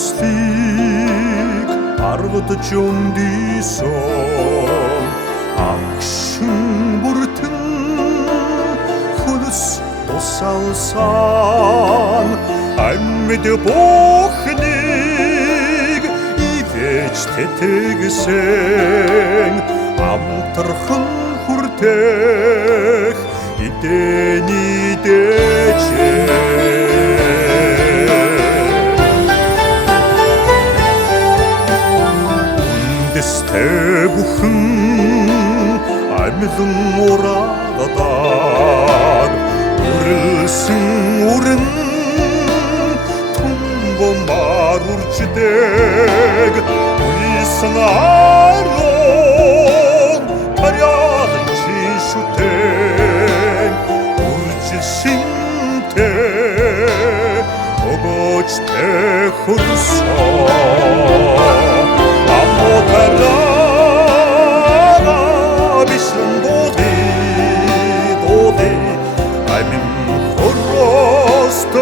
Устик аргыт жөндүйсөн акшың бүртін хүліс досалсан әммеді бохниг ивеч тетегісен амтырхын хүртех идени дече Бүхэн амьлан ураадаг үрэлсэн үрэн тумбомар үрждэг үйсэн арог тарядан чишүтэн үржилшинтэй огочтэй хөрсөн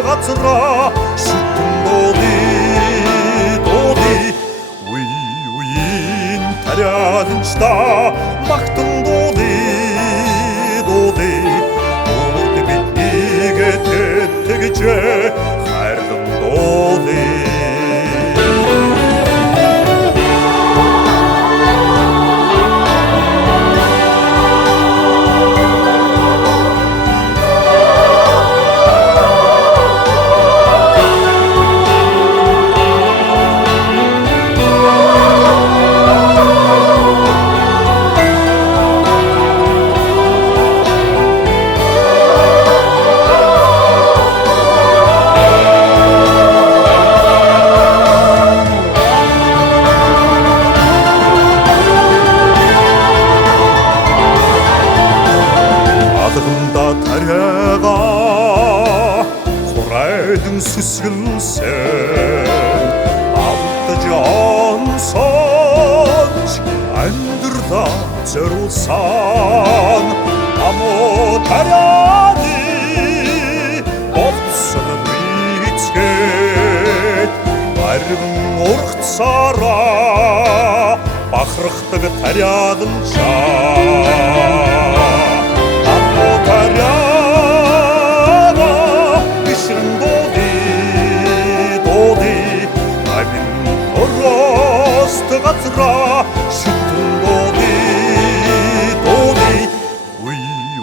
газра шүтэн доди уин тарядынчта мақтын доди орды битниге теттегиче хайрдым доди таряға құрайдың сүсілсен алты жан соч әндірда зөрілсан амо таряны болсын битсет әргін орқытсара бақырықтығы тарядынша таряға бишірін доди айбин оросты ғатыра шүттін доди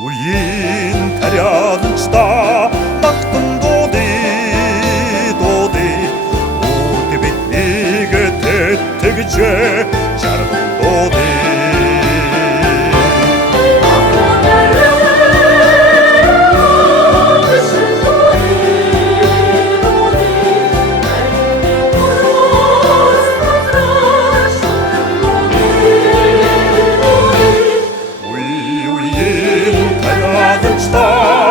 уин тарядынчта мақтын доди орды бетнеге теттегіче жарғын доди Star